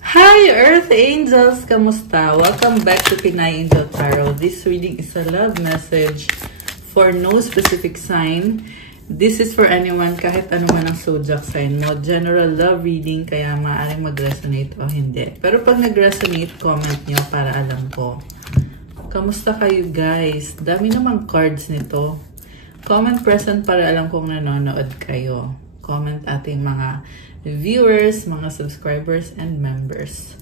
Hi Earth Angels! Kamusta? Welcome back to Pinay Angel Tarot. This reading is a love message for no specific sign. This is for anyone kahit ano man ang zodiac sign mo. General love reading kaya maaaring mag-resonate o hindi. Pero pag nag-resonate, comment nyo para alam ko. Kamusta kayo guys? Dami namang cards nito. Comment present para alam kong nanonood kayo. Comment ating mga viewers, mga subscribers, and members.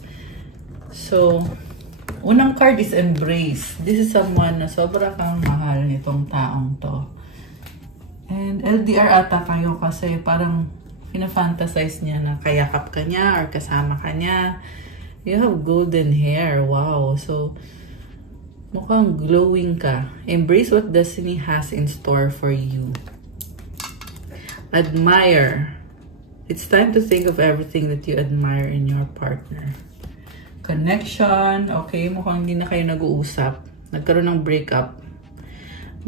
So, unang card is embrace. This is someone na sobra kang mahal nitong taong to. And LDR ata kayo kasi parang fantasize niya na kayakap ka niya or kasama ka niya. You have golden hair. Wow. So, mukhang glowing ka. Embrace what destiny has in store for you. Admire. It's time to think of everything that you admire in your partner. Connection. Okay, mukhang hindi na kayo nag-uusap. Nagkaroon ng breakup.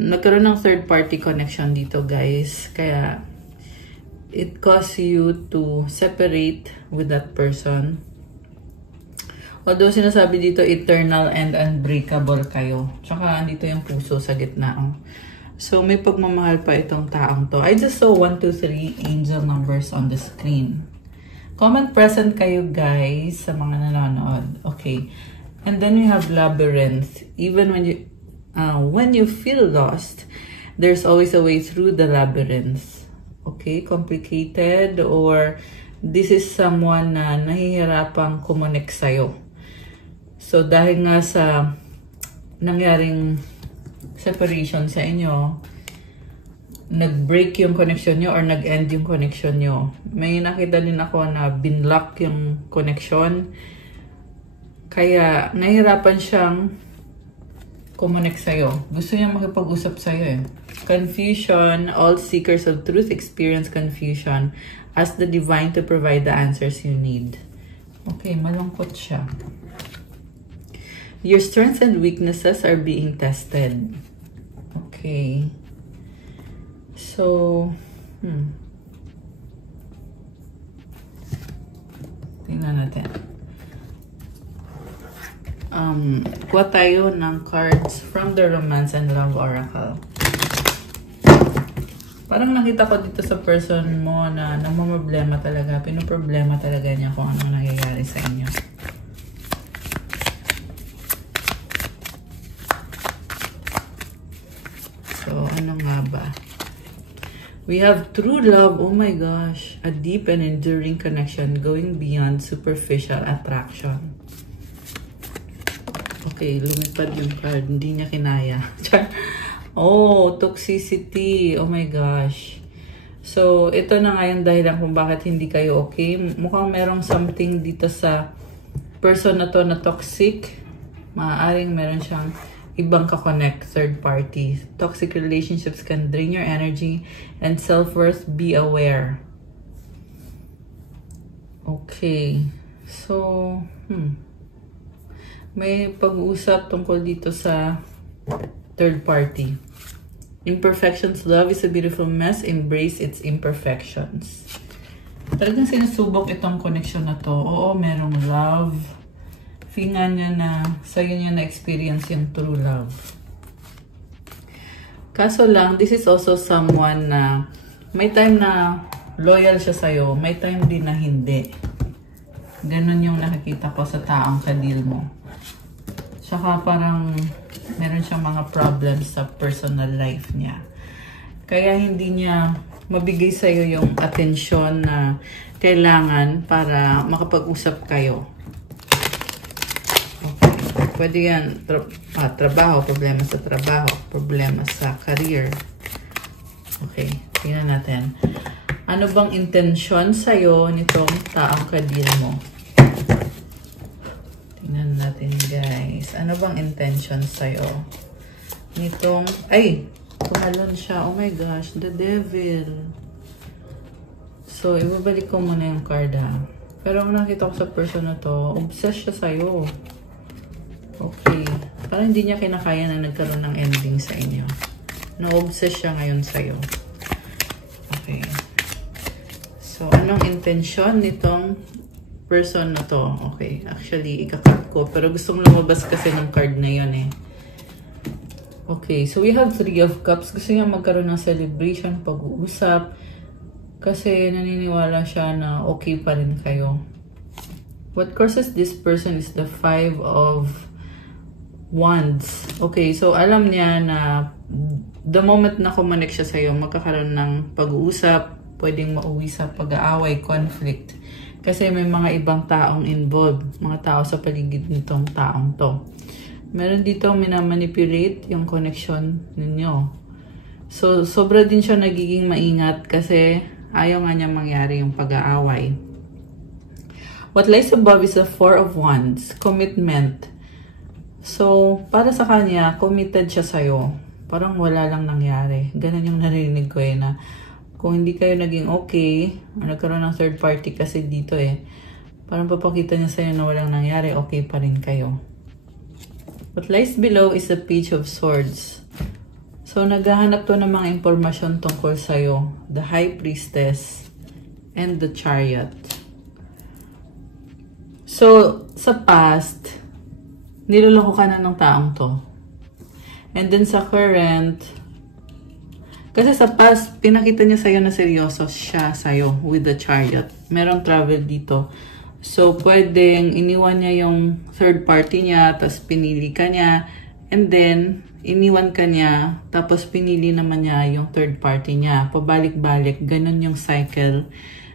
Nagkaroon ng third-party connection dito, guys. Kaya, it caused you to separate with that person. Although sinasabi dito, eternal and unbreakable kayo. Tsaka, andito yung puso sa gitna. Oh. So, may pagmamahal pa itong taong to. I just saw 1, 2, 3 angel numbers on the screen. Comment present kayo guys sa mga nanonood. Okay. And then we have labyrinth. Even when you feel lost, there's always a way through the labyrinth. Okay? Complicated or this is someone na nahihirapang kumonek sa'yo. So, dahil nga sa nangyaring separation sa inyo, nag-break yung connection nyo or nag-end yung connection nyo. May nakita din ako na binlock yung connection. Kaya, nahihirapan siyang kumonek sa'yo. Gusto niya makipag-usap sa'yo eh. Confusion. All seekers of truth experience confusion. Ask the divine to provide the answers you need. Okay, malungkot siya. Your strengths and weaknesses are being tested. Okay. So, tingnan natin. Kuha tayo ng cards from the Romance and Love Oracle. Parang nakita ko dito sa person mo na namumroblema talaga, pinoproblema talaga niya kung ano nangyayari sa inyo. So, ano nga ba? We have true love. Oh my gosh. A deep and enduring connection going beyond superficial attraction. Okay, lumipad yung card. Hindi niya kinaya. Oh, toxicity. Oh my gosh. So, ito na nga yung dahilan kung bakit hindi kayo okay. Mukhang merong something dito sa person na to na toxic. Maaaring meron siyang ibang ka-connect, third party. Toxic relationships can drain your energy and self-worth. Be aware. Okay. So, may pag-uusap tungkol dito sa third party. Imperfections. Love is a beautiful mess. Embrace its imperfections. Talagang sinusubok itong connection na to. Oo, merong love. Feeling niya na sa'yo niya na-experience yung true love. Kaso lang, this is also someone na may time na loyal siya sa'yo, may time din na hindi. Ganun yung nakikita ko sa taong kadil mo. Tsaka parang meron siyang mga problems sa personal life niya. Kaya hindi niya mabigay sa'yo yung atensyon na kailangan para makapag-usap kayo. Pwede yan, trabaho, problema sa trabaho, problema sa career. Okay, tingnan natin. Ano bang intensyon sa'yo nitong taong kadil mo? Tingnan natin guys. Ano bang intention sa'yo nitong, ay, tumalon siya. Oh my gosh, the devil. So, ibabalik ko muna yung card ha. Pero ang nakita ko sa person na to, obsessed siya sa'yo. Okay. Parang hindi niya kinakaya na nagkaroon ng ending sa inyo. Na-obsess siya ngayon sa'yo. Okay. So, anong intensyon nitong person na to. Okay, actually, ikakat ko. Pero gustong lumabas kasi ng card na yun eh. Okay, so we have 3 of Cups. Gusto niya magkaroon ng celebration, pag-uusap. Kasi naniniwala siya na okay pa rin kayo. What causes this person is the 5 of Wands. Okay, so alam niya na the moment na kumonek siya sa'yo, magkakaroon ng pag-uusap, pwedeng mauwi sa pag-aaway, conflict. Kasi may mga ibang taong involved, mga tao sa paligid nitong taong to. Meron dito minamanipulate yung connection ninyo. So, sobra din siya nagiging maingat kasi ayaw nga niya mangyari yung pag-aaway. What lies above is the 4 of Wands, commitment. So, para sa kanya, committed siya sa'yo. Parang wala lang nangyari. Ganun yung narinig ko eh na kung hindi kayo naging okay, nagkaroon ng third party kasi dito eh, parang papakita niya sa'yo na walang nangyari, okay pa rin kayo. What lies below is the Page of Swords. So, naghahanap to ng mga impormasyon tungkol sa'yo. The High Priestess and the Chariot. So, sa past, niloloko ka na ng taong to. And then sa current, kasi sa past, pinakita niya sa'yo na seryoso siya sa'yo with the Chariot. Merong travel dito. So, pwedeng iniwan niya yung third party niya, tapos pinili ka niya, and then, iniwan ka niya, tapos pinili naman niya yung third party niya. Pabalik-balik, ganun yung cycle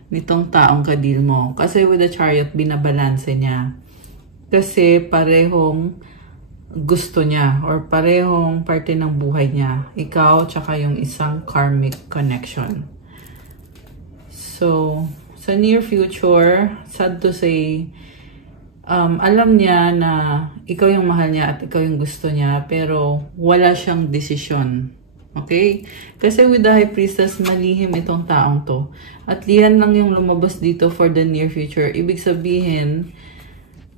nitong taong kadil mo. Kasi with the Chariot, binabalanse niya. Kasi parehong gusto niya or parehong parte ng buhay niya. Ikaw, tsaka yung isang karmic connection. So, sa near future, sad to say, alam niya na ikaw yung mahal niya at ikaw yung gusto niya, pero wala siyang desisyon. Okay? Kasi with the High Priestess, malihim itong taong to. At liyan lang yung lumabas dito for the near future. Ibig sabihin,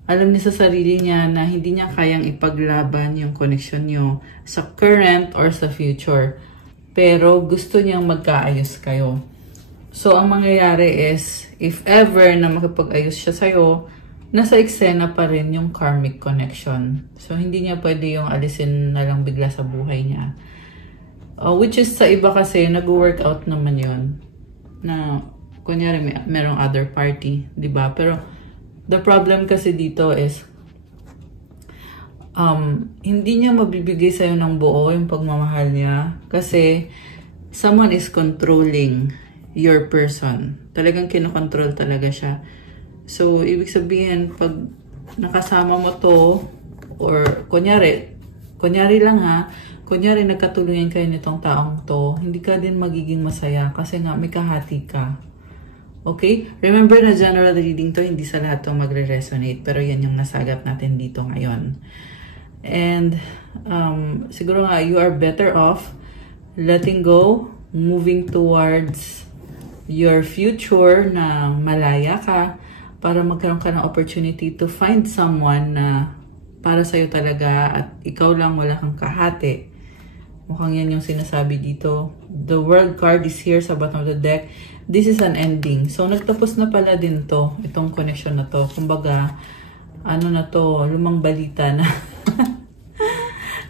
alam niya sa sarili niya na hindi niya kayang ipaglaban yung connection niyo sa current or sa future. Pero gusto niyang magkaayos kayo. So, ang mangyayari is, if ever na makipag-ayos siya sa'yo, nasa eksena pa rin yung karmic connection. So, hindi niya pwede yung alisin na lang bigla sa buhay niya. Which is sa iba kasi, nag-workout naman yun. Na, kunyari, merong other party, diba? Pero, the problem kasi dito is, hindi niya mabibigay sa'yo ng buo yung pagmamahal niya kasi someone is controlling your person. Talagang kinokontrol talaga siya. So, ibig sabihin, pag nakasama mo to, or kunyari lang ha, kunyari nagkatuluyan kayo nitong taong to, hindi ka din magiging masaya kasi nga may kahati ka. Okay? Remember na general reading to, hindi sa lahat to magre-resonate. Pero yan yung nasagat natin dito ngayon. And, siguro nga, you are better off letting go, moving towards your future na malaya ka para magkaroon ka ng opportunity to find someone na para sa'yo talaga at ikaw lang, wala kang kahati. Mukhang yan yung sinasabi dito. The World card is here sa bottom of the deck. This is an ending. So, nagtapos na pala din to, itong connection na to. Kumbaga, ano na to, lumang balita na.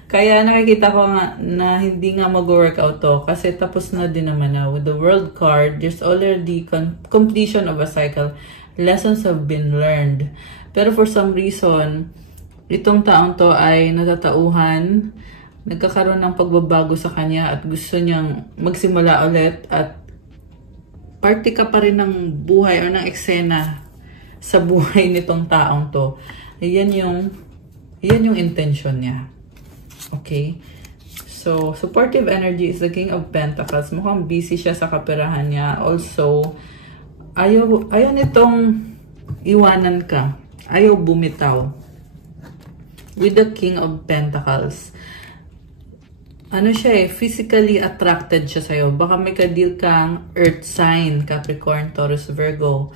Kaya nakikita ko nga na hindi nga mag-workout to kasi tapos na din naman na. With the World card, there's already completion of a cycle. Lessons have been learned. Pero for some reason, itong taong to ay natatauhan, nagkakaroon ng pagbabago sa kanya at gusto niyang magsimula ulit at party ka pa rin ng buhay o ng eksena sa buhay nitong taong to. Yan yung intention niya. Okay? So, supportive energy is the King of Pentacles. Mukhang busy siya sa kaperahan niya. Also, ayaw nitong iwanan ka. Ayaw bumitaw. With the King of Pentacles, ano siya eh, physically attracted siya sa'yo. Baka may ka-deal kang earth sign, Capricorn, Taurus, Virgo.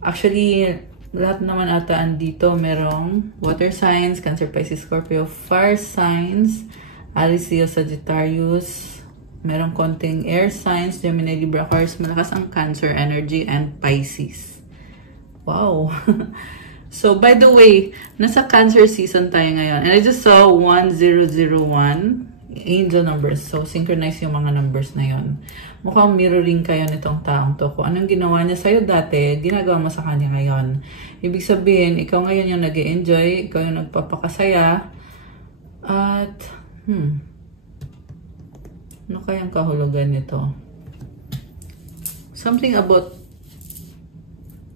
Actually, lahat naman ata andito merong water signs, Cancer, Pisces, Scorpio, fire signs, Aries, Leo, Sagittarius. Merong konting air signs, Gemini, Libra, Aquarius. Malakas ang Cancer energy and Pisces. Wow. So, by the way, nasa Cancer season tayo ngayon. And I just saw 1001 angel numbers. So, synchronize yung mga numbers na yon. Mukhang mirroring kayo nitong taong to. Kung anong ginawa niya sa'yo dati, ginagawa mo sa kanya ngayon. Ibig sabihin, ikaw ngayon yung nag-e-enjoy, ikaw yung nagpapakasaya. At, ano kayang kahulugan nito? Something about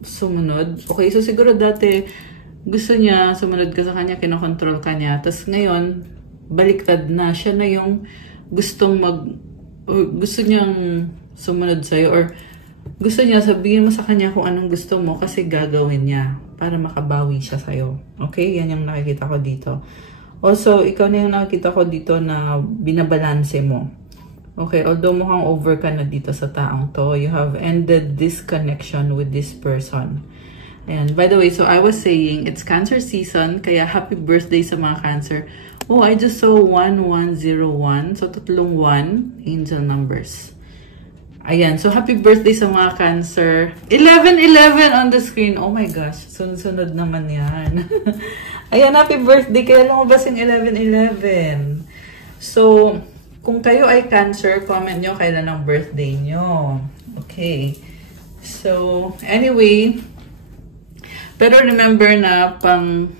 sumunod. Okay, so siguro dati gusto niya, sumunod ka sa kanya, kinokontrol ka niya. Tapos ngayon, baliktad na. Siya na yung gusto niyang sumunod sa'yo. Or gusto niya, sabihin mo sa kanya kung anong gusto mo kasi gagawin niya para makabawi siya sa'yo. Okay, yan yung nakikita ko dito. Also, ikaw na yung nakikita ko dito na binabalanse mo. Okay, although mukhang over ka na dito sa taong to, you have ended this connection with this person. And by the way, so I was saying, it's Cancer season, kaya happy birthday sa mga Cancer. Oh, I just saw 1101, so tatlong 1, angel numbers. Ayan, so happy birthday sa mga Cancer. 1111 on the screen. Oh my gosh, sunod-sunod naman yan. Ayan, happy birthday, kaya lumabas yung 1111. So, kung kayo ay Cancer, comment nyo kailan ang birthday nyo. Okay. So, anyway, pero remember na pang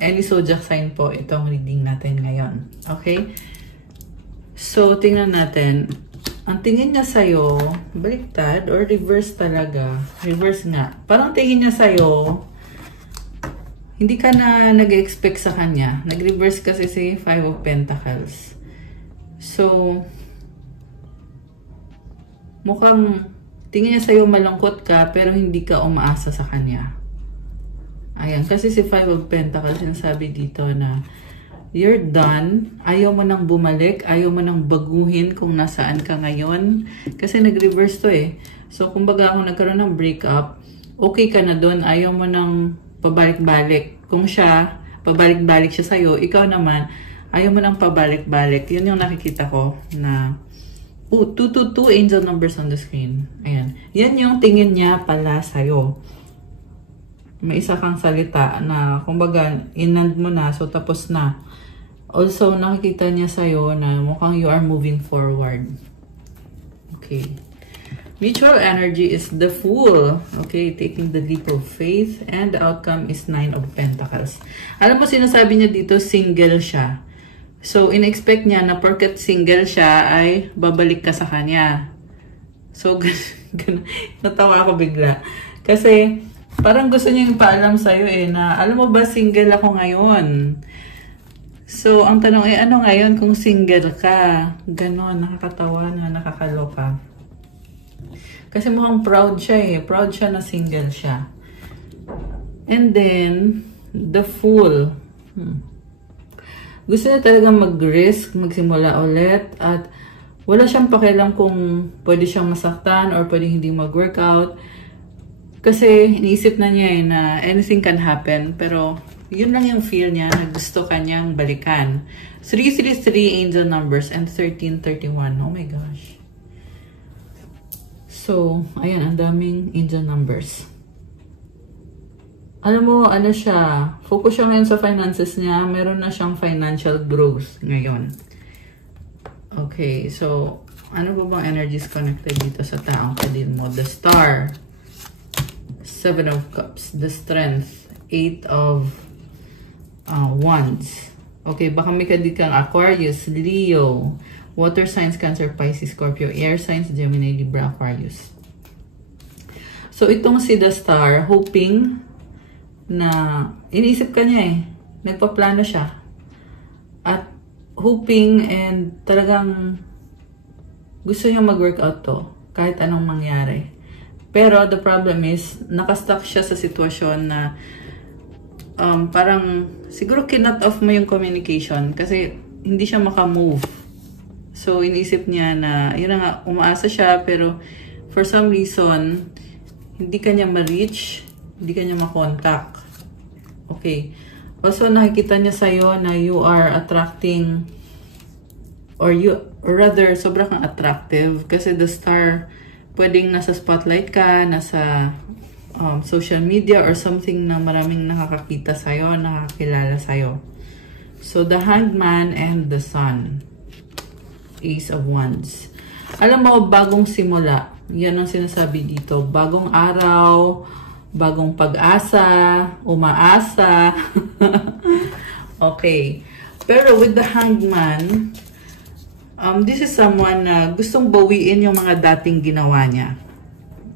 any zodiac sign po itong reading natin ngayon. Okay? So, tingnan natin. Ang tingin niya sa'yo, baliktad or reverse talaga? Reverse nga. Parang tingin niya sa'yo, hindi ka na nag-expect sa kanya. Nag-reverse kasi si 5 of Pentacles. So, mukhang tingin niya sa'yo malungkot ka pero hindi ka umaasa sa kanya. Ayan, kasi si 5 of Pentacles sinasabi dito na you're done, ayaw mo nang bumalik, ayaw mo nang baguhin kung nasaan ka ngayon. Kasi nag-reverse to eh. So, kumbaga kung nagkaroon ng breakup, okay ka na doon, ayaw mo nang pabalik-balik. Kung siya, pabalik-balik siya sa'yo, ikaw naman, ayaw mo nang pabalik-balik. Yun yung nakikita ko na 222 angel numbers on the screen. Ayan. Yan yung tingin niya pala sa'yo. May isa kang salita na kumbaga inand mo na, so tapos na. Also, nakikita niya sa'yo na mukhang you are moving forward. Okay. Mutual energy is the Fool. Okay, taking the leap of faith. And the outcome is 9 of Pentacles. Alam mo, sinasabi niya dito, single siya. So, in-expect niya na porket single siya ay babalik ka sa kanya. So, natawa ako bigla. Kasi, parang gusto niya yung paalam sa'yo eh, na alam mo ba, single ako ngayon. So, ang tanong ay, ano ngayon kung single ka? Ganon, nakakatawa na, nakakaloka. Kasi mukhang proud siya eh. Proud siya na single siya. And then, the Fool. Gusto niya talaga mag-risk, magsimula ulit, at wala siyang pakialam kung pwede siyang masaktan or pwede hindi mag-workout. Kasi iniisip na niya eh na anything can happen, pero yun lang yung feel niya na gusto kanyang balikan. 333 angel numbers and 1331. Oh my gosh. So, ayan, ang daming angel numbers. Alam mo, ano siya, focus siya ngayon sa finances niya. Meron na siyang financial growth ngayon. Okay, so, ano ba bang energies connected dito sa taong kadin mo? The Star, 7 of Cups, the Strength, 8 of Wands. Okay, baka may kadit kang Aquarius, Leo, Water signs, Cancer, Pisces, Scorpio, Air signs, Gemini, Libra, Aquarius. So, itong si The Star, hoping na iniisip ka niya eh. Nagpaplano siya. At hoping and talagang gusto niya mag-workout to kahit anong mangyari. Pero the problem is, nakastuck siya sa sitwasyon na parang siguro kinut off mo yung communication kasi hindi siya makamove. So, iniisip niya na, yun na nga, umaasa siya pero for some reason, hindi ka niya ma-reach, hindi ka niya ma-contact. Okay. Also, nakikita niya sa'yo na you are attracting or rather, sobrang kang attractive kasi the Star, pwedeng nasa spotlight ka, nasa social media or something na maraming nakakakita sa'yo, nakakilala sa'yo. So, the Hanged Man and the Sun. Ace of Wands. Alam mo, bagong simula. Yan ang sinasabi dito. Bagong araw, bagong pag-asa, umaasa. Okay. Pero with the Hanged Man, this is someone na gustong bawiin yung mga dating ginawa niya.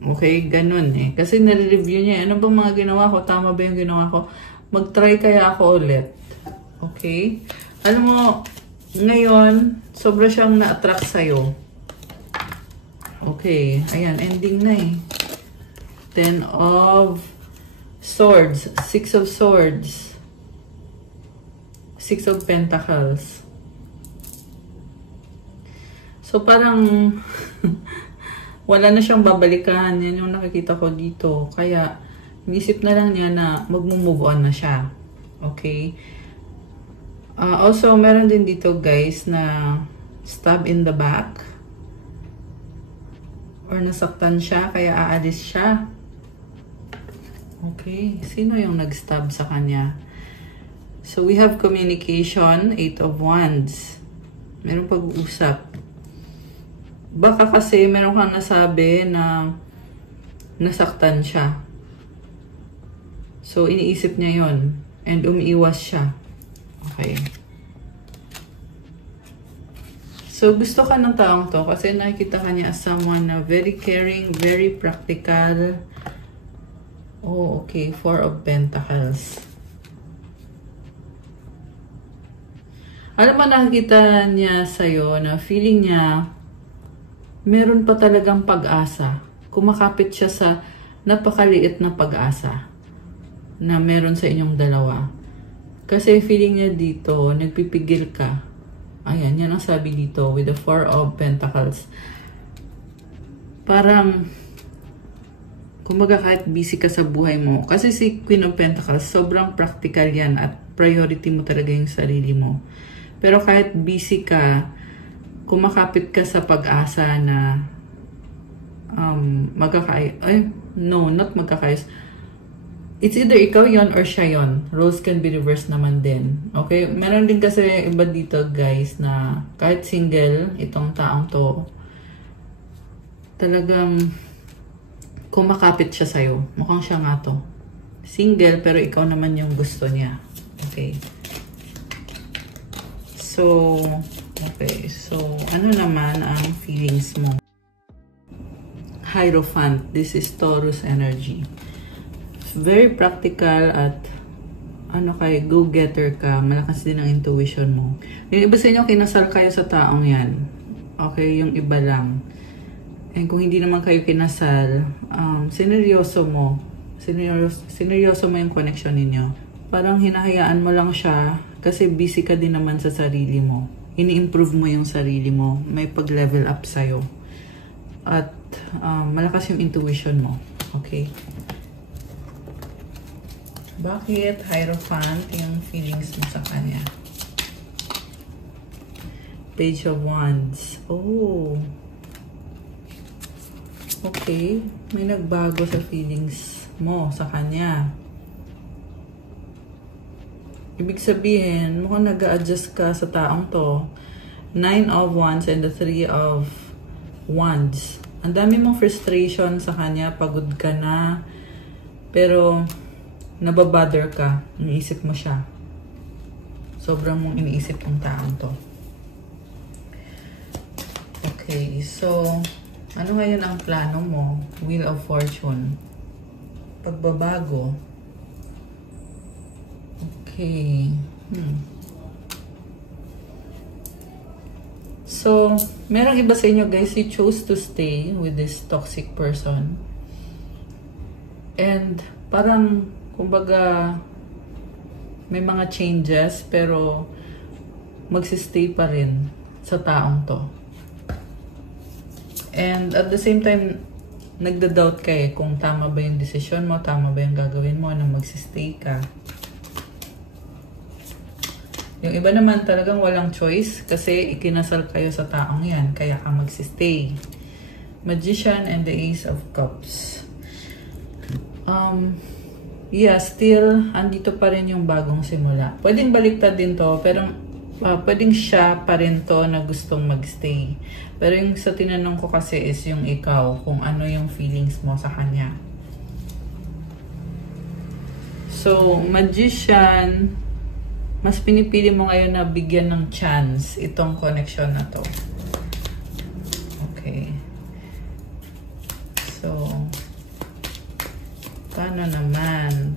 Okay? Ganun eh. Kasi nare-review niya, ano bang mga ginawa ko? Tama ba yung ginawa ko? Mag-try kaya ako ulit. Okay? Alam mo, ngayon, sobra siyang na-attract sa'yo. Okay. Ayan, ending na eh. 10 of Swords. 6 of Swords. 6 of Pentacles. So, parang wala na siyang babalikan. Yan yung nakikita ko dito. Kaya, inisip na lang niya na mag-move on na siya. Okay? Also, meron din dito, guys, na stab in the back. Or nasaktan siya, kaya aalis siya. Okay? Sino yung nag-stab sa kanya? So, we have communication, 8 of Wands. Meron pag-uusap. Baka kasi meron kang nasabi na nasaktan siya. So, iniisip niya yon and umiiwas siya. Okay. So, gusto ka ng taong to kasi nakikita ka niya as someone na very caring, very practical. Oh, okay. 4 of Pentacles. Alam mo, nakikita niya sa'yo na feeling niya meron pa talagang pag-asa. Kumakapit siya sa napakaliit na pag-asa na meron sa inyong dalawa. Kasi feeling niya dito, nagpipigil ka. Ayan, yan ang sabi dito with the 4 of Pentacles. Parang, kumbaga kahit busy ka sa buhay mo. Kasi si Queen of Pentacles, sobrang practical yan at priority mo talaga yung sarili mo. Pero kahit busy ka, kumakapit ka sa pag-asa na magkakayos. It's either ikaw yon or siya yon. Roles can be reversed naman din. Okay? Meron din kasi iba dito, guys, na kahit single, itong taong to, talagang kumakapit siya sa'yo. Mukhang siya nga to. Single, pero ikaw naman yung gusto niya. Okay? So, okay. So, ano naman ang feelings mo? Hierophant. This is Taurus energy. Very practical at go-getter ka. Malakas din ang intuition mo. Yung iba sa inyo, kinasal kayo sa taong yan. Okay? Yung iba lang. And kung hindi naman kayo kinasal, sineryoso mo. Sineryoso mo yung connection ninyo. Parang hinahayaan mo lang siya kasi busy ka din naman sa sarili mo. Ini-improve mo yung sarili mo. May pag-level up sa'yo. At malakas yung intuition mo. Okay? Bakit Hierophant yung feelings mo sa kanya? Page of Wands. Oh. Okay. May nagbago sa feelings mo sa kanya. Ibig sabihin, mukhang nag-a-adjust ka sa taong to. 9 of Wands and the 3 of Wands. Ang dami mong frustration sa kanya, pagod ka na, pero nababother ka, iniisip mo siya. Sobrang mong iniisip ng taong to. Okay, so, ano ngayon ang plano mo? Wheel of Fortune. Pagbabago. Okay. So, merong iba sa inyo, guys, you chose to stay with this toxic person. And, parang, kumbaga, may mga changes, pero magsistay pa rin sa taong to. And, at the same time, nagda-doubt ka eh, kung tama ba yung desisyon mo, tama ba yung gagawin mo na magsistay ka. Yung iba naman talagang walang choice kasi ikinasal kayo sa taong yan, kaya ka magsistay. Magician and the Ace of Cups. yeah, still, andito pa rin yung bagong simula. Pwedeng baliktad din to, pero pwedeng siya pa rin to na gustong magstay. Pero yung sa tinanong ko kasi is yung ikaw, kung ano yung feelings mo sa kanya. So, Magician, mas pinipili mo ngayon na bigyan ng chance itong connection na to. Okay. So, paano naman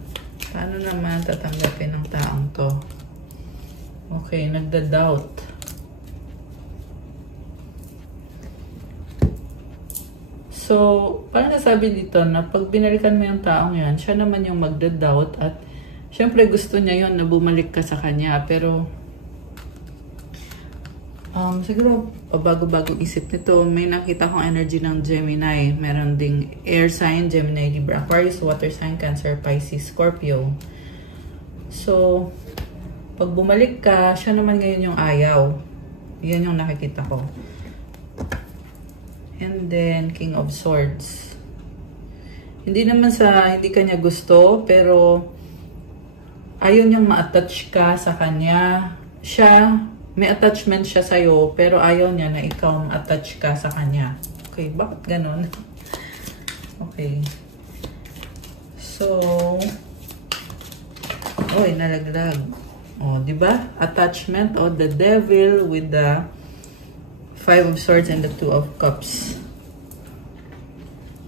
tatanggapin ng taong to? Okay, nagda-doubt. So, parang nasabi dito na pag binalikan mo yung taong yan, siya naman yung magda-doubt at syempre gusto niya yon na bumalik ka sa kanya. Pero, siguro, bago-bago isip nito, may nakita kong energy ng Gemini. Meron ding air sign, Gemini, Libra, Aquarius, water sign, Cancer, Pisces, Scorpio. So, pag bumalik ka, siya naman ngayon yung ayaw. Yan yung nakikita ko. And then, King of Swords. Hindi naman hindi kanya gusto, pero ayaw niyang ma-attach ka sa kanya. May attachment siya sa'yo, pero ayaw niya na ikaw ma-attach ka sa kanya. Okay, bakit ganon? Okay. So, nalaglag. Oh, di ba? Attachment, the Devil with the Five of Swords and the Two of Cups.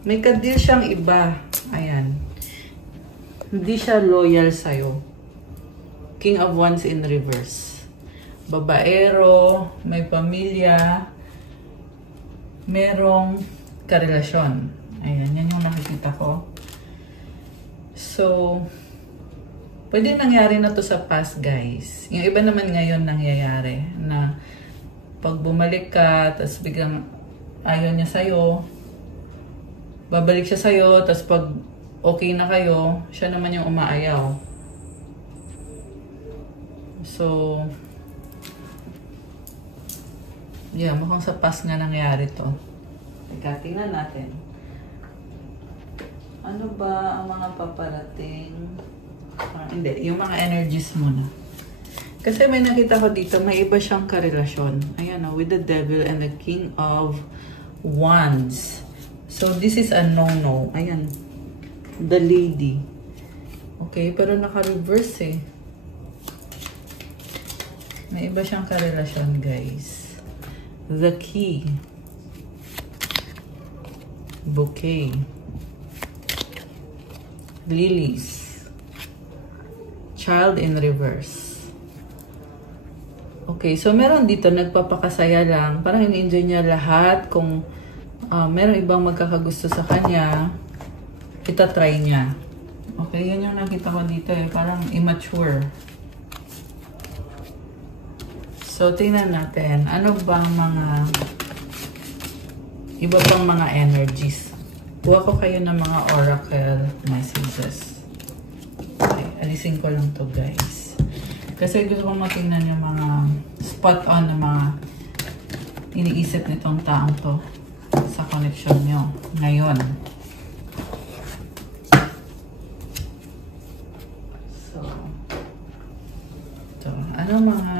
May ka-deal siyang iba. Ayan. Hindi siya loyal sa'yo. King of Wands in reverse. Babaero, may pamilya, merong karelasyon. Ayan, yan yung nakikita ko. So, pwede nangyari na to sa past, guys. Yung iba naman ngayon nangyayari na pag bumalik ka, tapos biglang ayaw niya sa'yo, babalik siya sa'yo, tapos pag okay na kayo, siya naman yung umaayaw. So, yeah, mukhang sa past nga nangyari to. Teka, tingnan natin. Ano ba ang mga paparating? Hindi, yung mga energies muna. Kasi may nakita ko dito, may iba siyang karelasyon. Ayan with the Devil and the King of Wands. So, this is a no-no. Ayan. The Lady. Okay, pero naka-reverse eh. May iba siyang karelasyon, guys. The Key. Bouquet. Lilies. Child in reverse. Okay, so meron dito nagpapakasaya lang. Parang ini-enjoy niya lahat. Kung meron ibang magkakagusto sa kanya, itatry niya. Okay, yan yung nakita ko dito eh. Parang immature. So, tingnan natin. Ano bang mga iba pang mga energies? Kuha ko kayo ng mga oracle messages. Okay, alisin ko lang to, guys. Kasi gusto kong matingnan yung mga spot on na mga iniisip nitong taong to sa connection nyo ngayon. So, ano mga...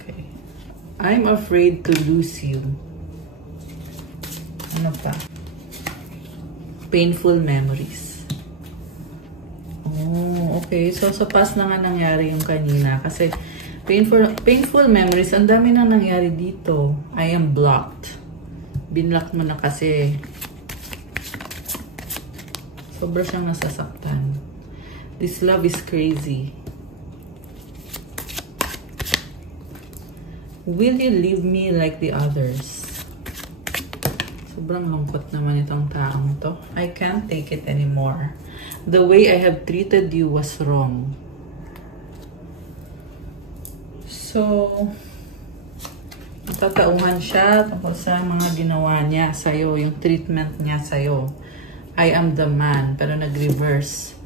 Okay. I'm afraid to lose you. Ano pa? Painful memories. Oh, okay. So, sa past na nga nangyari yung kanina. Kasi, painful memories, ang dami na nangyari dito. I am blocked. Binlock mo na kasi. Sobra siyang nasasaktan. This love is crazy. Will you leave me like the others? Sobrang lungkot naman itong taong to. I can't take it anymore. The way I have treated you was wrong. So, tatauhan siya tungkol sa mga ginawa niya sa'yo, yung treatment niya sa'yo. I am the man, pero nag-reverse.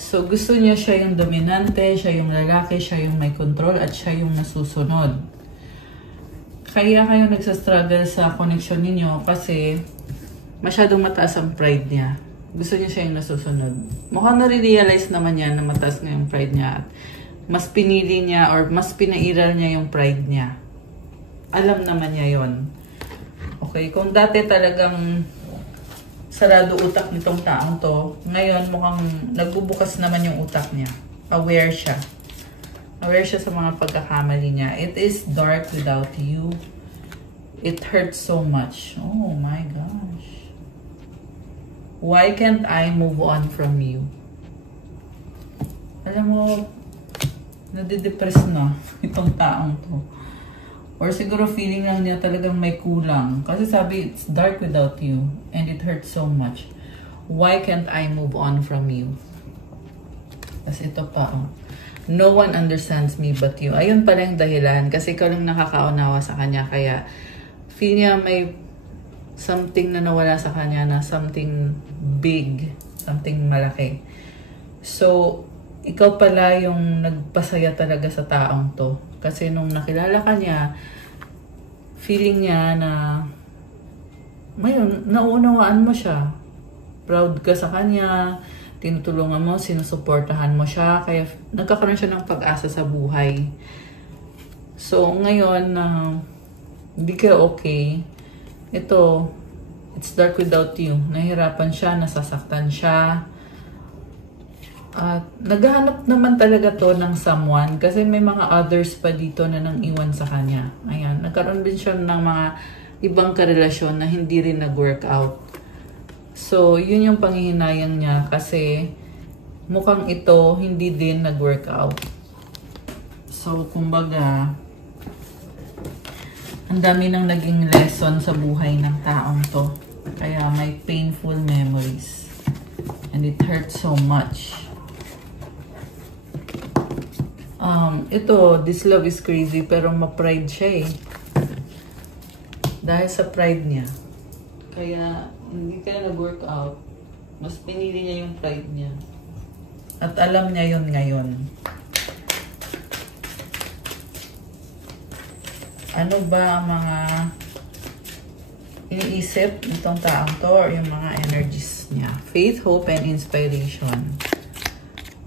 So, gusto niya siya yung dominante, siya yung lalaki, siya yung may control, at siya yung nasusunod. Kaya kayo nagsastruggle sa connection ninyo kasi masyadong mataas ang pride niya. Gusto niya siya yung nasusunod. Mukhang nare-realize naman niya na mataas na yung pride niya at mas pinili niya or mas pinairal niya yung pride niya. Alam naman niya yon. Okay, kung dati talagang sarado utak nitong taong to, ngayon mukhang nagbubukas naman yung utak niya. Aware siya. Aware siya sa mga pagkakamali niya. It is dark without you. It hurts so much. Oh my gosh. Why can't I move on from you? Alam mo, nadidepress na itong taong to. Or siguro feeling lang niya talagang may kulang. Kasi sabi, it's dark without you. And it hurts so much. Why can't I move on from you? Kasi ito pa, oh. No one understands me but you. Ayun pala yung dahilan. Kasi ikaw lang nakakaunawa sa kanya. Kaya, feel niya may something na nawala sa kanya na something big. Something malaki. So, ikaw pala yung nagpasaya talaga sa taong to. Kasi nung nakilala ka niya, feeling niya na ngayon, naunawaan mo siya. Proud ka sa kanya, tinutulungan mo, sinusuportahan mo siya, kaya nagkakaroon siya ng pag-asa sa buhay. So, ngayon na hindi ka okay, ito, it's dark without you. Nahihirapan siya, nasasaktan siya. At naghahanap naman talaga to ng someone kasi may mga others pa dito na nang iwan sa kanya. Ayan, nagkaroon din siya ng mga ibang karelasyon na hindi rin nag-work out. So, yun yung panghihinayang niya kasi mukhang ito hindi din nag-work out. So, kumbaga, ang dami nang naging lesson sa buhay ng taong to. Kaya may painful memories. And it hurts so much. Ito, this love is crazy pero ma-pride siya eh. Dahil sa pride niya. Kaya, hindi kaya nag-work out. Mas pinili niya yung pride niya. At alam niya yun ngayon. Ano ba ang mga iniisip nitong taong to or yung mga energies niya? Faith, hope, and inspiration.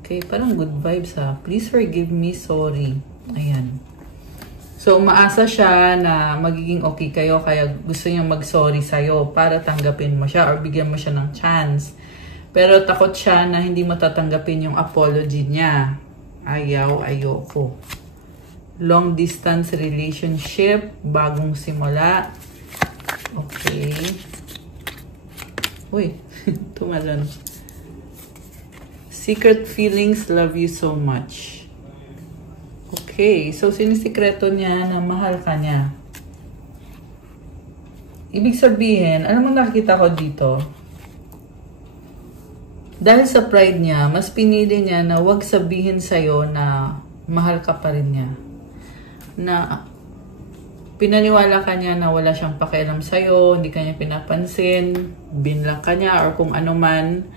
Okay, parang good vibes ha. Please forgive me, sorry. Ayan. So, maasa siya na magiging okay kayo kaya gusto niya mag-sorry sa'yo para tanggapin mo siya or bigyan mo siya ng chance. Pero takot siya na hindi mo tatanggapin yung apology niya. Ayoko. Long distance relationship, bagong simula. Okay. Uy, tumalon. Secret feelings, love you so much. Okay, so sinisikreto niya na mahal ka niya. Ibig sabihin, alam mo nakikita ko dito? Dahil sa pride niya, mas pinili niya na wag sabihin sa'yo na mahal ka pa rin niya. Na pinaniwala ka niya na wala siyang pakialam sa'yo, hindi ka niya pinapansin, binlock ka niya, or kung ano man,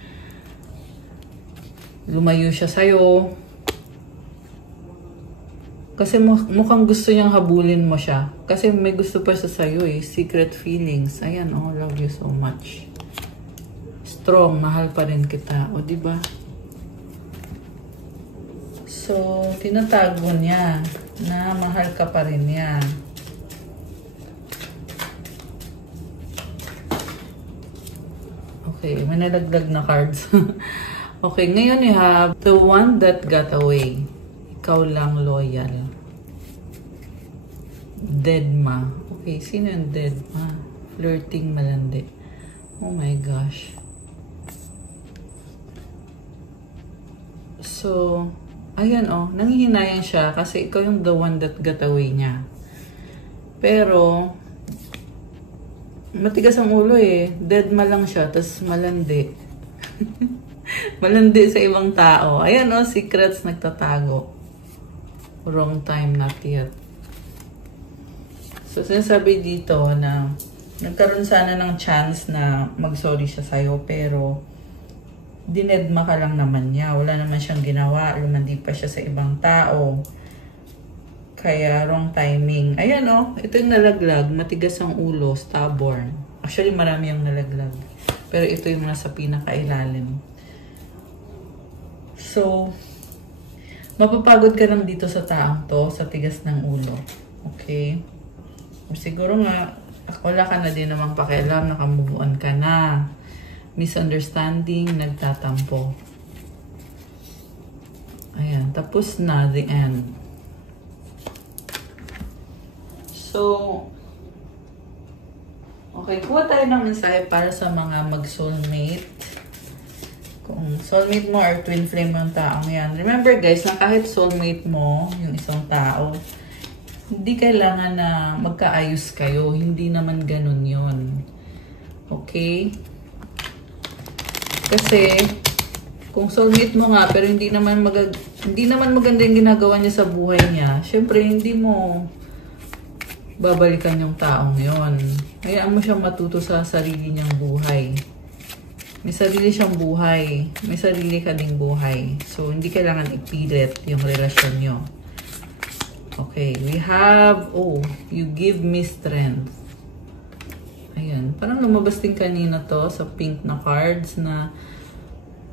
lumayo siya sa'yo. Kasi mukhang gusto niyang habulin mo siya. Kasi may gusto pa siya sa'yo eh. Secret feelings. Ayan, oh, love you so much. Strong, mahal pa rin kita. O, diba? So, tinatago niya na mahal ka pa rin niya. Okay, may nalagdag na cards. Okay, ngayon you have the one that got away. Ikaw lang loyal. Deadma. Okay, sino yung deadma? Flirting malandi. Oh my gosh. So, ayan oh, nanghihinayang siya kasi ikaw yung the one that got away niya. Pero, matigas ang ulo eh. Deadma lang siya, tas malandi. Malandi sa ibang tao. Ayan o, secrets nagtatago. Wrong time, not yet. So, sinasabi dito na nagkaroon sana ng chance na mag-sorry siya sa'yo, pero dinedma ka lang naman niya. Wala naman siyang ginawa. Lumandi pa siya sa ibang tao. Kaya, wrong timing. Ayan o, ito yung nalaglag. Matigas ang ulo, stubborn. Actually, marami yung nalaglag. Pero ito yung nasa pinakailalim. So, mapapagod ka lang dito sa taong to, sa tigas ng ulo. Okay? O siguro nga, wala ka na din namang pakialam, nakamove on ka na. Misunderstanding, nagtatampo. Ayan, tapos na, the end. So, okay, kuha tayo ng mensahe para sa mga mag-soulmate. Kung soulmate mo or twin flame yung taong yan. Remember guys, na kahit soulmate mo, yung isang tao, hindi kailangan na magkaayos kayo. Hindi naman ganun yun. Okay? Kasi, kung soulmate mo nga, pero hindi naman maganda yung ginagawa niya sa buhay niya, syempre hindi mo babalikan yung taong yon. Hayaan mo siyang matuto sa sarili niyang buhay. May sarili siyang buhay. May sarili ka ding buhay. So, hindi kailangan ipilit yung relasyon nyo. Okay. We have, you give me strength. Ayan. Parang lumabas din kanina to sa pink na cards na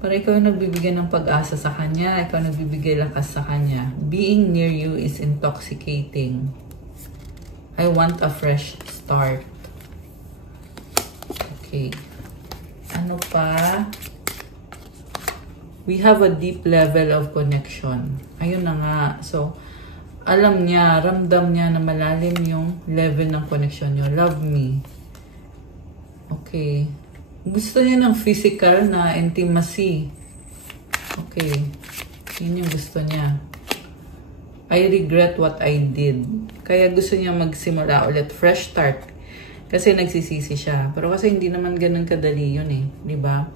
para ikaw yung nagbibigay ng pag-asa sa kanya. Ikaw nagbibigay lakas sa kanya. Being near you is intoxicating. I want a fresh start. Okay. Ano pa? We have a deep level of connection. Ayun na nga. So, alam niya, ramdam niya na malalim yung level ng connection niyo. Love me. Okay. Gusto niya ng physical na intimacy. Okay. Yun yung gusto niya. I regret what I did. Kaya gusto niya magsimula ulit. Fresh start. Kasi nagsisisi siya. Pero kasi hindi naman ganun kadali yun eh. Diba?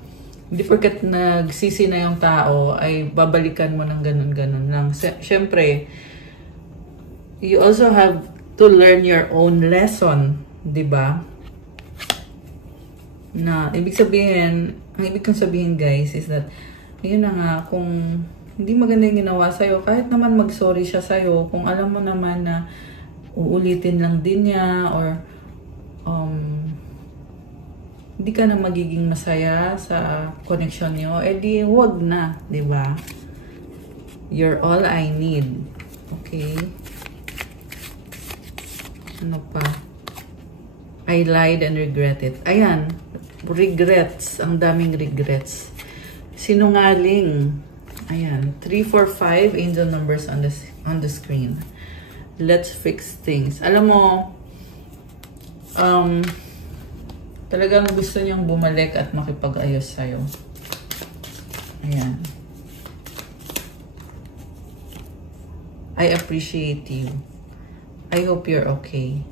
Hindi porket nagsisi na yung tao, ay babalikan mo ng ganun-ganun lang. Siyempre, you also have to learn your own lesson. Diba? Na, ibig sabihin, ang ibig kong sabihin guys is that, yun na nga, kung hindi maganda yung ginawa sa'yo, kahit naman mag-sorry siya sa'yo, kung alam mo naman na uulitin lang din niya, or hindi ka na magiging masaya sa connection niyo, edi wag na, di ba? You're all I need. Okay? Ano pa? I lied and regret it. Ayan, regrets. Ang daming regrets. Sinungaling. Ayan, 3, 4, 5 angel numbers on the screen. Let's fix things. Alam mo, talagang gusto niyang bumalik at makipag-ayos sa'yo. Ayan. I appreciate you. I hope you're okay.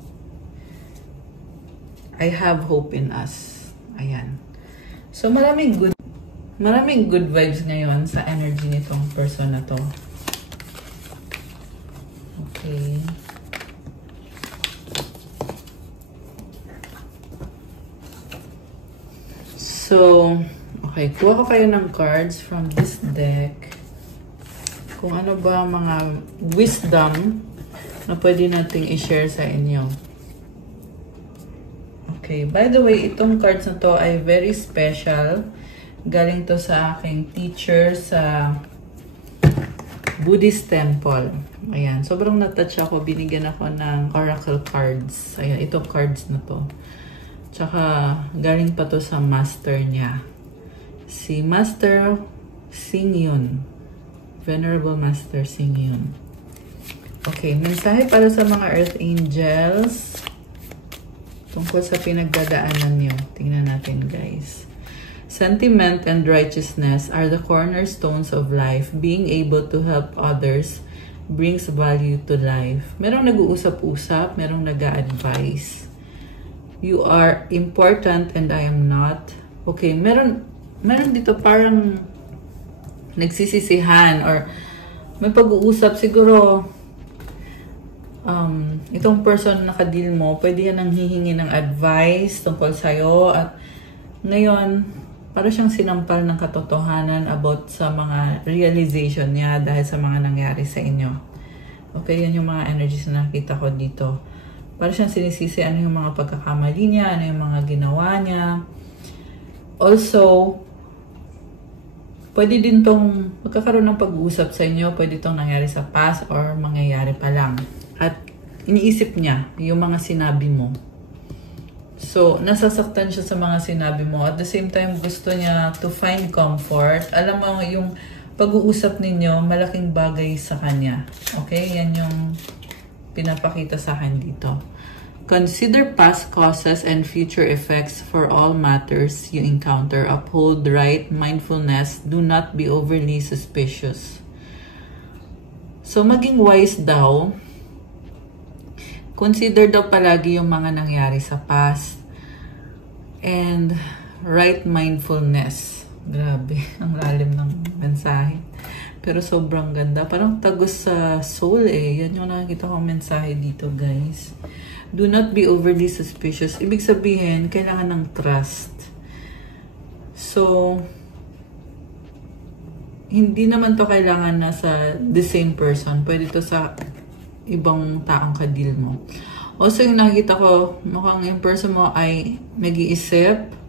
I have hope in us. Ayan. So, maraming good vibes ngayon sa energy nitong person na to. Okay. So, okay, kuha ko kayo ng cards from this deck. Kung ano ba mga wisdom na pwede nating i-share sa inyo. Okay, by the way, itong cards na to ay very special. Galing to sa aking teacher sa Buddhist temple. Ayan, sobrang natouch ako. Binigyan ako ng oracle cards. Ayan, itong cards na to. Tsaka, galing pa to sa master niya. Si Master Xingyun. Venerable Master Xingyun. Okay, mensahe para sa mga Earth Angels tungkol sa pinagdadaanan niyo. Tingnan natin, guys. Sentiment and righteousness are the cornerstones of life. Being able to help others brings value to life. Merong nag-uusap-usap, merong nag-a-advise. You are important and I am not. Okay, meron dito parang nagsisisihan or may pag-uusap siguro. Itong person na kadil mo, pwede yan ang hihingi ng advice tungkol sa'yo at ngayon, para siyang sinampal ng katotohanan about sa mga realization niya dahil sa mga nangyari sa inyo. Okay, yan yung mga energies na nakita ko dito. Para siyang sinisisi ano yung mga pagkakamali niya, ano yung mga ginawa niya. Also, pwede din tong magkakaroon ng pag-uusap sa inyo. Pwede tong nangyari sa past or mangyayari pa lang. At iniisip niya yung mga sinabi mo. So, nasasaktan siya sa mga sinabi mo. At the same time, gusto niya to find comfort. Alam mo, yung pag-uusap ninyo, malaking bagay sa kanya. Okay? Yan yung pinapakita sa akin dito. Consider past causes and future effects for all matters you encounter. Uphold right mindfulness. Do not be overly suspicious. So, maging wise daw. Consider daw palagi yung mga nangyari sa past. And right mindfulness. Grabe, ang lalim ng mensahe. Pero sobrang ganda. Parang tagos sa soul eh. Yan yung nakikita kong mensahe dito, guys. Do not be overly suspicious. Ibig sabihin, kailangan ng trust. So, hindi naman to kailangan na sa the same person. Pwede to sa ibang taong kadil mo. Also, yung nakikita ko, mukhang yung person mo ay nag-iisip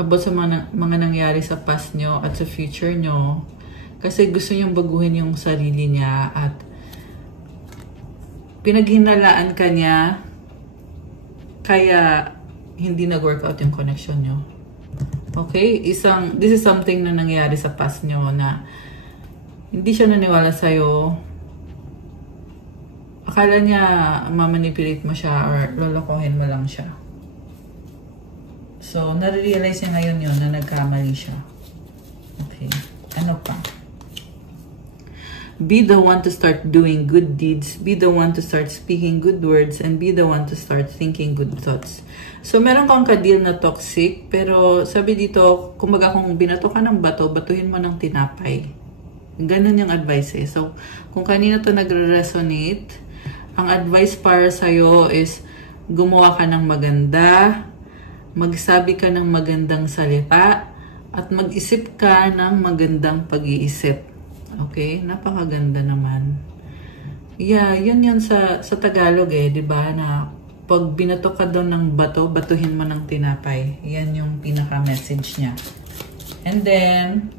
about sa mga nangyari sa past nyo at sa future nyo. Kasi gusto nyong baguhin yung sarili niya at pinaghinalaan ka niya, kaya hindi nag-workout yung connection nyo. Okay? This is something na nangyari sa past nyo na hindi siya naniwala sa'yo. Akala niya mamanipulate mo siya or lolokohin mo lang siya. So, nare-realize niya ngayon yun na nagkamali siya. Okay. Ano pa? Be the one to start doing good deeds. Be the one to start speaking good words. And be the one to start thinking good thoughts. So, meron kang kadil na toxic. Pero, sabi dito, kumbaga kung binato ka ng bato, batuhin mo ng tinapay. Ganun yung advice eh. So, kung kanina to nagre-resonate, ang advice para sa'yo is gumawa ka ng maganda, magsabi ka ng magandang salita, at mag-isip ka ng magandang pag-iisip. Okay? Napakaganda naman. Yeah, yun sa Tagalog eh, di ba? Na pag binato ka doon ng bato, batuhin mo ng tinapay. Yan yung pinaka-message niya. And then,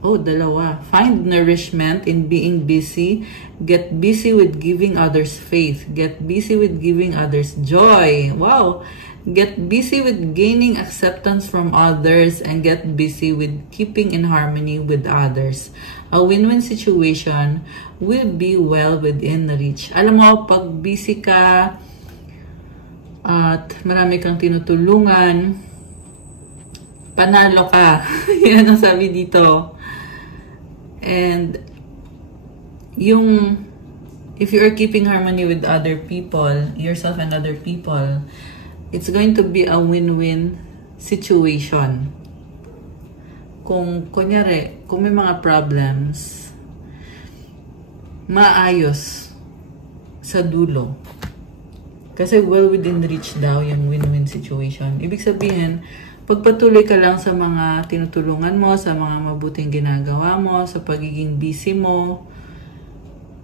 dalawa. Find nourishment in being busy. Get busy with giving others faith. Get busy with giving others joy. Wow! Get busy with gaining acceptance from others and get busy with keeping in harmony with others. A win-win situation will be well within reach. Alam mo, pag busy ka at marami kang tinutulungan, panalo ka. Yan ang sabi dito. And if you are keeping harmony with other people, yourself and other people, it's going to be a win-win situation. Kung kunyari, kung may mga problems, maayos sa dulo. Kasi well within reach daw yung win-win situation. Ibig sabihin, pagpatuloy ka lang sa mga tinutulungan mo, sa mga mabuting ginagawa mo, sa pagiging busy mo.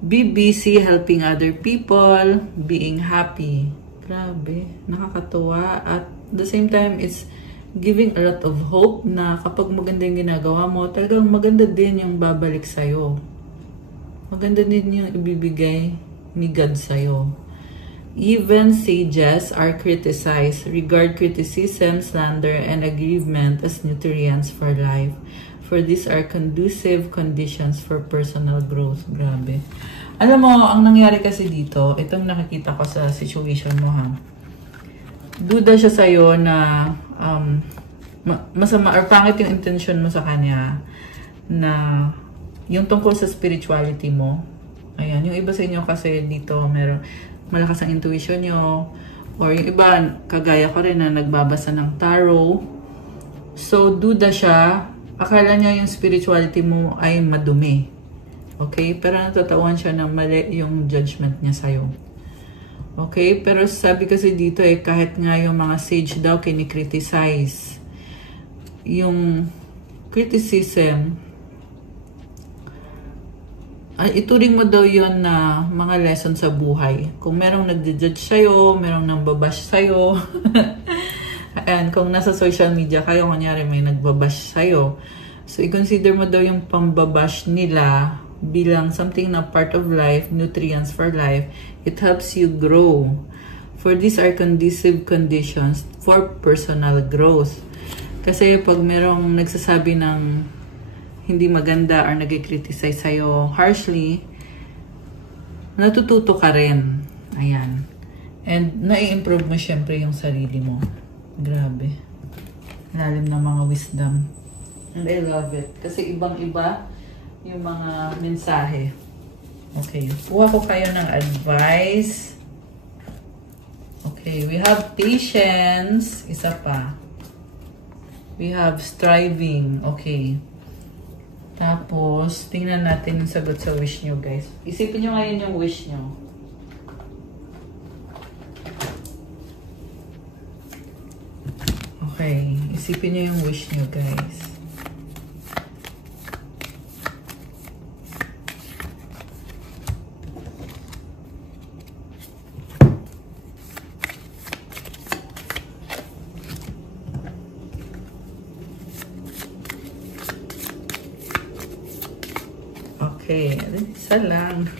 Be busy helping other people, being happy. Grabe, nakakatuwa. At the same time, it's giving a lot of hope na kapag maganda yung ginagawa mo, talagang maganda din yung babalik sa'yo. Maganda din yung ibibigay ni God sa'yo. Even sages are criticized. Regard criticism, slander, and aggrievement as nutrients for life. For these are conducive conditions for personal growth. Grabe. Alam mo, ang nangyari kasi dito, itong nakikita ko sa situation mo ha. Duda siya sa'yo na masama or pangit yung intention mo sa kanya na yung tungkol sa spirituality mo. Ayan, yung iba sa inyo kasi dito meron malakas ang intuition nyo. Or yung iba, kagaya ko rin na nagbabasa ng tarot. So, duda siya. Akala niya yung spirituality mo ay madumi. Okay? Pero natatawan siya na mali yung judgment niya sa'yo. Okay? Pero sabi kasi dito kahit nga yung mga sage daw kinikriticize. Yung criticism, ituring mo daw yun na mga lesson sa buhay. Kung merong nagja-judge sa'yo, merong nambabash sa'yo, and kung nasa social media kayo, kunyari may nagbabash sa'yo, so i-consider mo daw yung pambabash nila bilang something na part of life, nutrients for life. It helps you grow. For these are conducive conditions for personal growth. Kasi pag merong nagsasabi ng hindi maganda or nag-criticize sa'yo harshly, natututo ka rin. Ayan. And nai-improve mo syempre yung sarili mo. Grabe. Lalim ng mga wisdom. And I love it. Kasi ibang-iba yung mga mensahe. Okay. Kuha ko kayo ng advice. Okay. We have patience. Isa pa. We have striving. Okay. Tapos, tingnan natin yung sagot sa wish nyo, guys. Isipin nyo ngayon yung wish nyo. Okay. Isipin nyo yung wish nyo, guys. Okay, isa lang.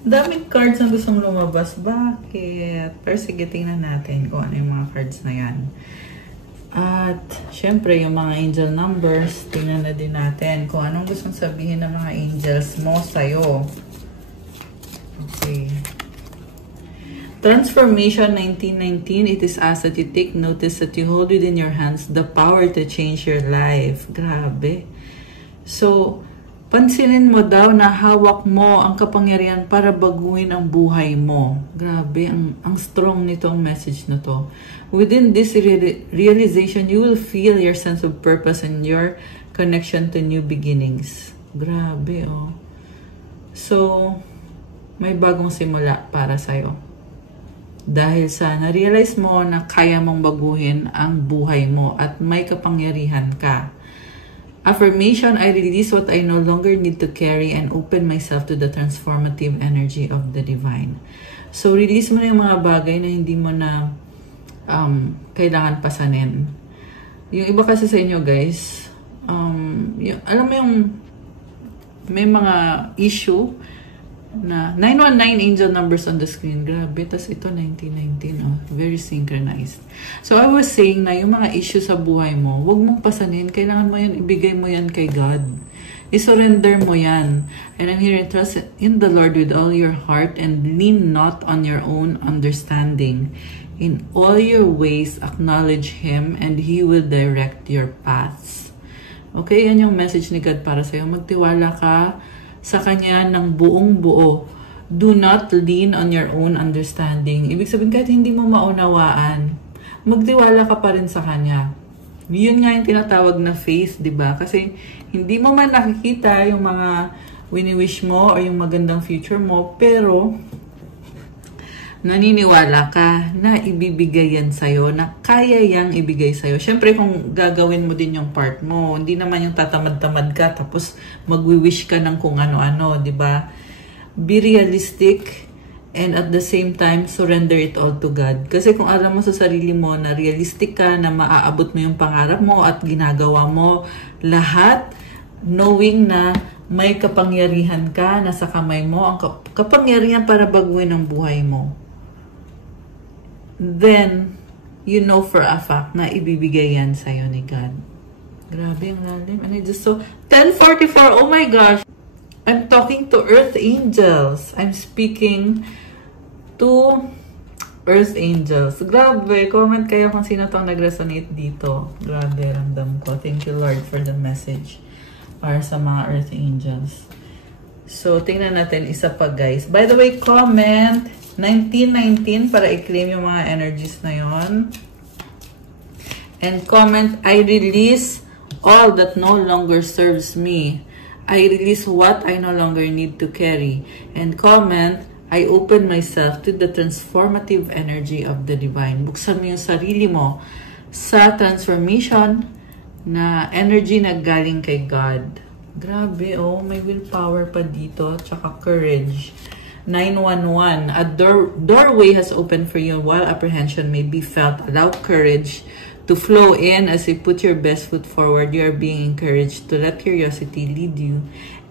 Daming cards na gusto mong lumabas. Bakit? Pero sige, tingnan natin kung ano yung mga cards na yan. At, syempre, yung mga angel numbers, tingnan na din natin kung anong gustong sabihin ng mga angels mo sa'yo. Okay. Transformation 1919, it is asked that you take notice that you hold within your hands the power to change your life. Grabe. So, pansinin mo daw na hawak mo ang kapangyarihan para baguhin ang buhay mo. Grabe, ang strong nitong message na to. Within this realization, you will feel your sense of purpose and your connection to new beginnings. Grabe, oh. So, may bagong simula para sa'yo. Dahil sa na-realize mo na kaya mong baguhin ang buhay mo at may kapangyarihan ka. Affirmation, I release what I no longer need to carry and open myself to the transformative energy of the divine. So, release mo na yung mga bagay na hindi mo na kailangan pasanin. Yung iba kasi sa inyo, guys, alam mo yung may mga issue na 919 angel numbers on the screen. Grabe. Tapos ito 1919. Oh, very synchronized. So I was saying na yung mga issue sa buhay mo, huwag mong pasanin. Kailangan mo yan, ibigay mo yan kay God. I-surrender mo yan. And I'm here to trust in the Lord with all your heart and lean not on your own understanding. In all your ways, acknowledge Him and He will direct your paths. Okay, yan yung message ni God para sa'yo. Magtiwala ka sa Kanya ng buong buo. Do not lean on your own understanding. Ibig sabihin, kahit hindi mo maunawaan, magtiwala ka pa rin sa Kanya. Yun nga yung tinatawag na faith, di ba? Kasi hindi mo man nakikita yung mga wini-wish mo o yung magandang future mo, pero naniniwala ka na ibibigay yan sa'yo, na kaya yang ibigay sa'yo. Siyempre, kung gagawin mo din yung part mo, hindi naman yung tatamad-tamad ka, tapos magwi-wish ka ng kung ano-ano, di ba? Be realistic, and at the same time, surrender it all to God. Kasi kung alam mo sa sarili mo na realistic ka, na maaabot mo yung pangarap mo at ginagawa mo lahat, knowing na may kapangyarihan ka, nasa kamay mo, ang kapangyarihan para baguhin ang buhay mo, then, you know for a fact na ibibigay yan sa'yo ni God. Grabe ang lalim. And I just saw 10:44. Oh my gosh. I'm talking to Earth Angels. I'm speaking to Earth Angels. Grabe. Comment kayo kung sino tong nag-resonate dito. Grabe, ramdam ko. Thank you, Lord, for the message para sa mga Earth Angels. So, tingnan natin isa pa, guys. By the way, comment 1919 para i-claim yung mga energies na yon. And comment, I release all that no longer serves me. I release what I no longer need to carry. And comment, I open myself to the transformative energy of the divine. Buksan mo yung sarili mo sa transformation na energy na galing kay God. Grabe, oh, may willpower pa dito, tsaka courage. 911. A doorway has opened for you while apprehension may be felt. Allow courage to flow in as you put your best foot forward. You are being encouraged to let curiosity lead you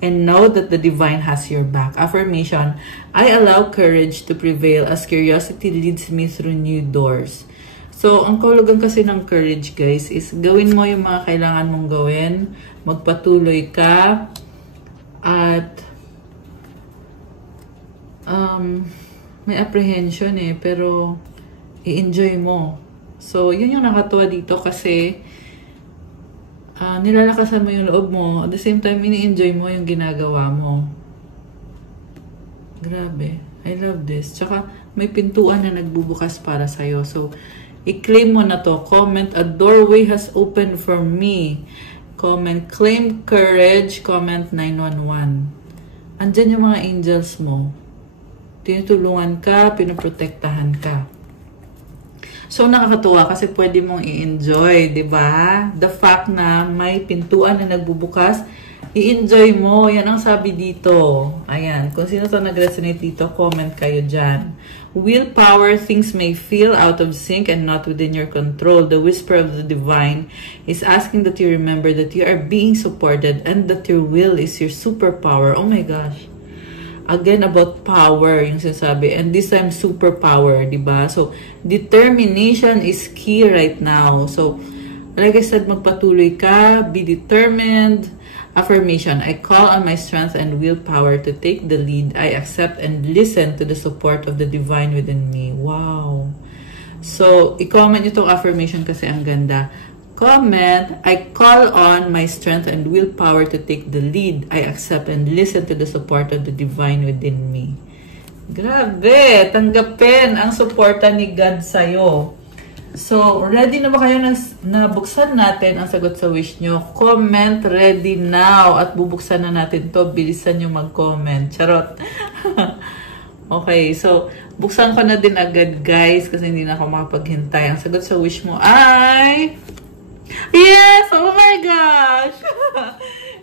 and know that the divine has your back. Affirmation, I allow courage to prevail as curiosity leads me through new doors. So, ang kahulugan kasi ng courage, guys, is gawin mo yung mga kailangan mong gawin, magpatuloy ka, at may apprehension pero i-enjoy mo. So, yun yung nakatuwa dito kasi nilalakasan mo yung loob mo. At the same time, ini-enjoy mo yung ginagawa mo. Grabe. I love this. Tsaka, may pintuan na nagbubukas para sa'yo. So, i-claim mo na to. Comment, a doorway has opened for me. Comment, claim courage. Comment, 911. Andyan yung mga angels mo. Tinutulungan ka, pinoprotektahan ka. So, nakakatuwa kasi pwede mong i-enjoy, di ba? The fact na may pintuan na nagbubukas, i-enjoy mo. Yan ang sabi dito. Ayan. Kung sino to nag-resonate dito, comment kayo dyan. Willpower, things may feel out of sync and not within your control. The whisper of the divine is asking that you remember that you are being supported and that your will is your superpower. Oh my gosh. Again, about power, yung sinasabi. And this time, superpower, diba? So, determination is key right now. So, like I said, magpatuloy ka, be determined. Affirmation, I call on my strength and willpower to take the lead. I accept and listen to the support of the divine within me. Wow. So, i-comment nyo itong affirmation kasi ang ganda. Comment, I call on my strength and willpower to take the lead. I accept and listen to the support of the divine within me. Grabe! Tanggapin ang suporta ni God sa'yo. So, ready na ba kayo na buksan natin ang sagot sa wish nyo? Comment ready now at bubuksan na natin to. Bilisan nyo mag-comment. Charot! Okay, so, buksan ko na din agad, guys, kasi hindi na ako makapaghintay. Ang sagot sa wish mo ay... Yes! Oh my gosh!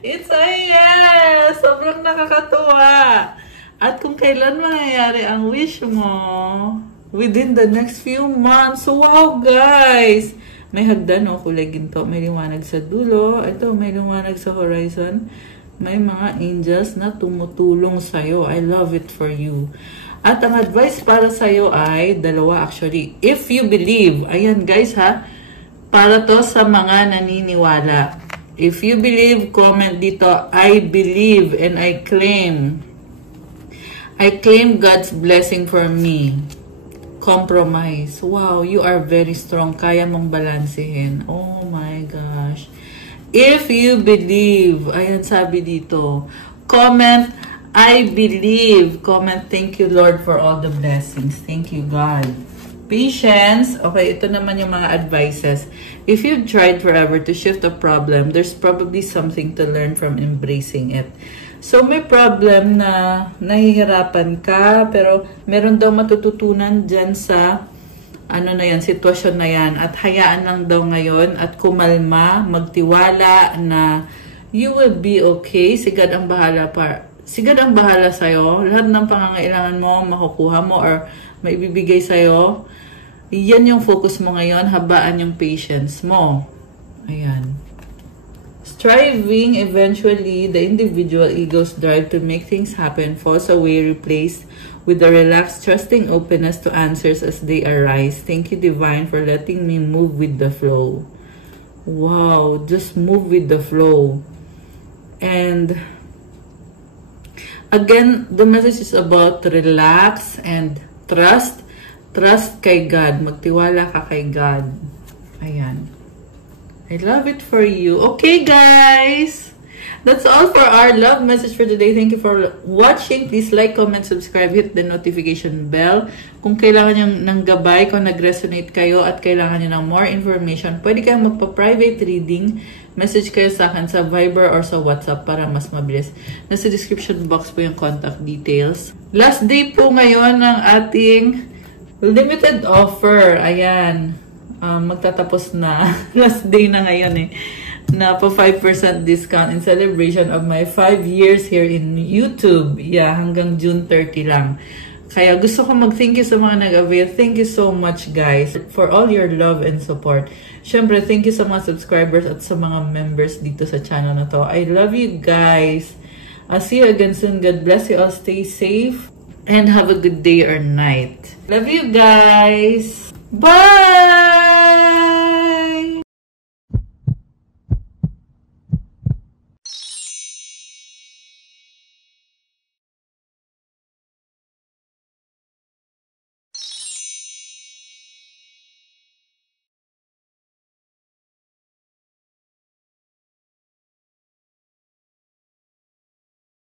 It's a yes! Sobrang nakakatuwa! At kung kailan mangyayari ang wish mo, within the next few months. So, wow, guys! May hagdan, kulay ginto. May liwanag sa dulo. Ito, may liwanag sa horizon. May mga angels na tumutulong sa'yo. I love it for you. At ang advice para sa'yo ay, dalawa actually. If you believe, ayan guys ha, para to sa mga naniniwala. If you believe, comment dito, I believe and I claim. I claim God's blessing for me. Compromise. Wow, you are very strong. Kaya mong balansehin. Oh my gosh. If you believe, ayan sabi dito, comment, I believe. Comment, thank you Lord for all the blessings. Thank you God. Patience. Okay, ito naman yung mga advices. If you've tried forever to shift a problem, there's probably something to learn from embracing it. So, may problem na nahihirapan ka, pero meron daw matututunan dyan sa sitwasyon na yan. At hayaan lang daw ngayon at kumalma, magtiwala na you will be okay. Si God ang bahala sa'yo. Lahat ng pangangailangan mo, makukuha mo or maibibigay sa'yo. Yan yung focus mo ngayon. Habaan yung patience mo. Ayan. Striving, eventually, the individual ego's drive to make things happen falls away, replaced with a relaxed, trusting openness to answers as they arise. Thank you, Divine, for letting me move with the flow. Wow, just move with the flow. And again, the message is about relax and trust. Trust kay God. Magtiwala ka kay God. Ayan. I love it for you. Okay, guys. That's all for our love message for today. Thank you for watching. Please like, comment, subscribe, hit the notification bell. Kung kailangan nyo ng gabay, kung nag-resonate kayo at kailangan nyo ng more information, pwede kayong magpa-private reading. Message kayo sa akin sa Viber or sa WhatsApp para mas mabilis. Nasa description box po yung contact details. Last day po ngayon ng ating limited offer. Ayan. Magtatapos na. Last day na ngayon na po 5% discount in celebration of my 5 years here in YouTube. Yeah, hanggang June 30 lang. Kaya gusto ko mag-thank you sa mga nag-avail. Thank you so much, guys, for all your love and support. Syempre, thank you sa mga subscribers at sa mga members dito sa channel na to. I love you, guys. I'll see you again soon. God bless you all. Stay safe and have a good day or night. Love you, guys. Bye!